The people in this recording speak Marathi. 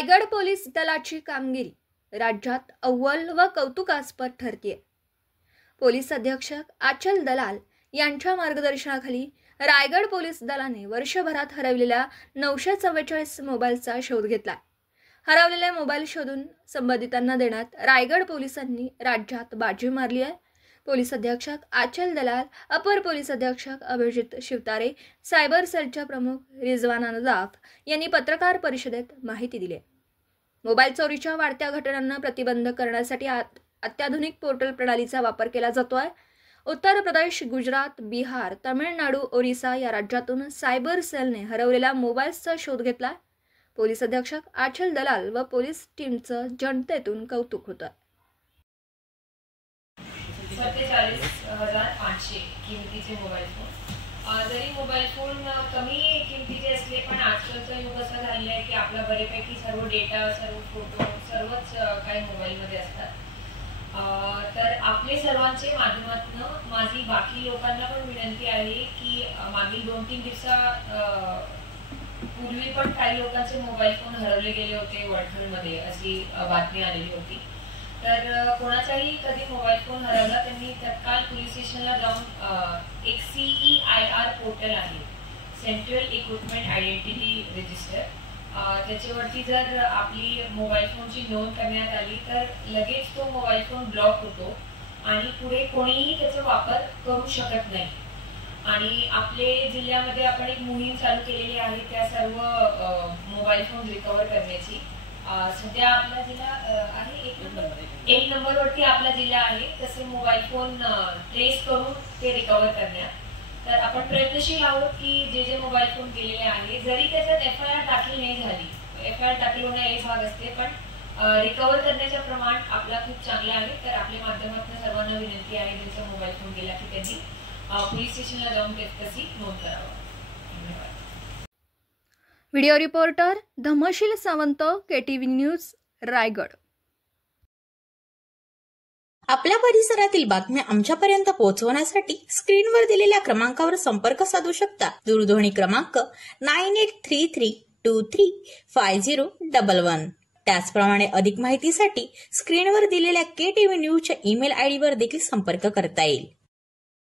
रायगड पोलीस दलाची कामगिरी राज्यात अव्वल व कौतुकास्पद ठरते। पोलीस अधीक्षक आचल दलाल यांच्या मार्गदर्शनाखाली रायगड पोलीस दलाने वर्षभरात हरवलेल्या 944 मोबाईलचा शोध घेतला। हरवलेले मोबाईल शोधून संबंधितांना देण्यात रायगड पोलिसांनी राज्यात बाजी मारली आहे। पोलीस अधीक्षक आचल दलाल, अपर पोलीस अधीक्षक अभिजित शिवतारे, सायबर सेलच्या प्रमुख रिजवाना नदाफ यांनी पत्रकार परिषदेत माहिती दिली। मोबाईल चोरीच्या वाढत्या घटनांना प्रतिबंध करण्यासाठी अत्याधुनिक पोर्टल प्रणालीचा वापर केला जातोय। उत्तर प्रदेश, गुजरात, बिहार, तमिळनाडू, ओरिसा या राज्यातून सायबर सेलने हरवलेल्या मोबाईल्सचा शोध घेतला। पोलीस अधीक्षक आचल दलाल व पोलीस टीमचं जनतेतून कौतुक होतं। 47,500 किमतीचे मोबाईल फोन, जरी मोबाईल फोन कमी किमतीचे असले पण आजकालचं युग असं झालेलं आहे की आपला बरेपैकी सर्व डेटा, सर्व फोटो, सर्वच काही मोबाईलमध्ये असतात। तर आपले सर्वांचे माध्यमातून माझी बाकी लोकांना पण विनंती आहे की मागील 2-3 दिवसापूर्वी पण काही लोकांचे मोबाईल फोन हरवले गेले होते वडखलमध्ये, अशी बातमी आलेली होती। तर कोणाचाही कधी मोबाईल फोन हरवला त्यांनी तत्काळ पोलीस स्टेशनला जाऊन एक CEIR पोर्टल आहे, सेंट्रल इक्विपमेंट आयडेंटिटी रजिस्टर, त्याच्यावरती जर आपली मोबाईल फोनची नोंद करण्यात आली तर लगेच तो मोबाईल फोन ब्लॉक होतो आणि पुढे कोणीही त्याचा वापर करू शकत नाही। आणि आपले जिल्ह्यामध्ये आपण एक मोहीम चालू केलेली आहे त्या सर्व मोबाईल फोन रिकव्हर करण्याची। सध्या आपला जिल्हा आहे 1 नंबरवरती आपला जिल्हा आहे, तसे मोबाईल फोन ट्रेस करून ते रिकव्हर करण्यात। तर आपण प्रयत्नशील आहोत की जे मोबाईल फोन गेलेले आहे, जरी त्याच्यात FIR दाखल नाही झाली, FIR दाखल होणं एक भाग असते, पण रिकव्हर करण्याचं प्रमाण आपला खूप चांगलं आहे। तर आपल्या माध्यमातून सर्वांना विनंती आहे ज्यांचा मोबाईल फोन गेला की त्यांनी पोलीस स्टेशनला जाऊन तशी नोंद करावा। धन्यवाद। Video reporter Dhamsheel Sawant, KTV news, Raigad. आपल्या परिसरातील बातम्या आमच्यापर्यंत पोहोचवण्यासाठी स्क्रीनवर दिलेल्या क्रमांकावर संपर्क साधू शकता। दूरध्वनी क्रमांक 9833235011। त्याचप्रमाणे अधिक माहितीसाठी स्क्रीनवर दिलेल्या KTV न्यूजच्या ईमेल ID वर देखील संपर्क करता येईल।